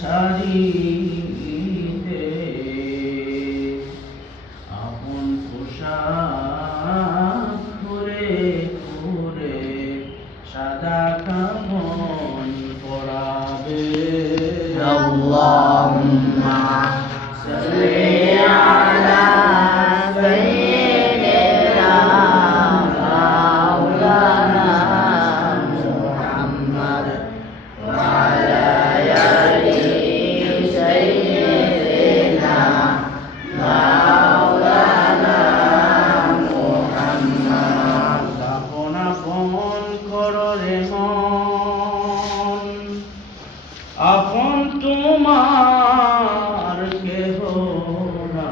ছাড়িতে আপন পোশাক খুলে খুলে সাদা কাফন পরাবে। আল্লাহুম্মা সাল্লি আলা সাইয়্যিদিনা মাওলানা মুহাম্মদ ওয়া আলা আলি সাইয়্যিদিনা মাওলানা মুহাম্মদ। আপন আপন করো রে মন, আপন তোমার কেহ না,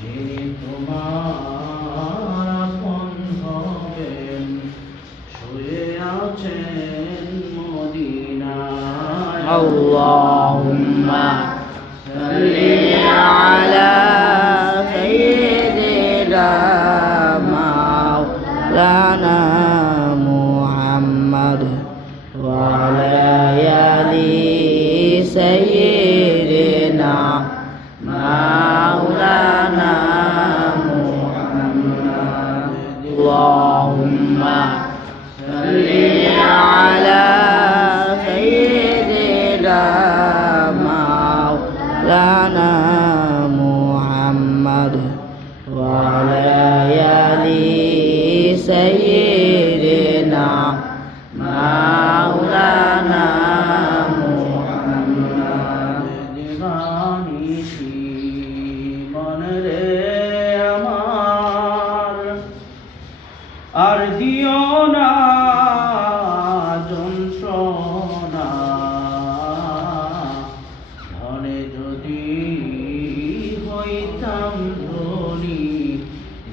যিনি তোমার আপন হবেন শুয়ে আছেন মদিনায়। আল্লাহুম্মা সাল্লি আলা সাইয়্যিদিনা মাওলানা মুহাম্মদ ওয়া আলা আলি সাইয়্যিদিনা মাওলানা মুহাম্মদ। আল্লাহুম্মা সাল্লি আলা সাইয়্যিদিনা মাওলানা মুহাম্মদ ওয়া আলা আলি সাইয়্যিদিনা মাওলানা মুহাম্মদ। দিবানিশি মনে রে আমার, আর দিও না যন্ত্রণা, ধনে যদি হইতাম ধনী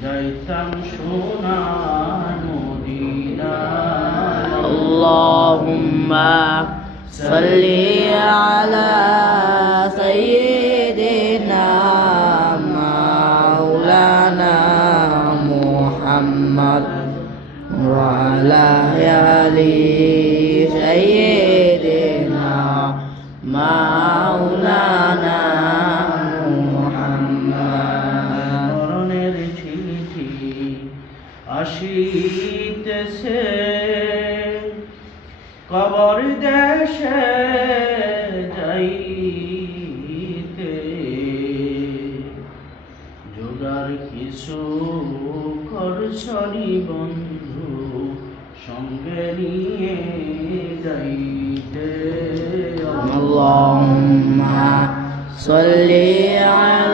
যাইতাম সোনার মদিনায়। আল্লাহুম্মা সাল্লি আলা সাইয়্যিদিনা মাওলানা মুহাম্মদ ওয়া আলা আলি সাইয়্যিদিনা মাওলানা মুহাম্মদ। মরণের চিঠি আসিতেছে, কবর দেশে যাইতে, যোগার কিছু করছনি বন্ধু সঙ্গে নিয়ে যাইতে। اللهم صل على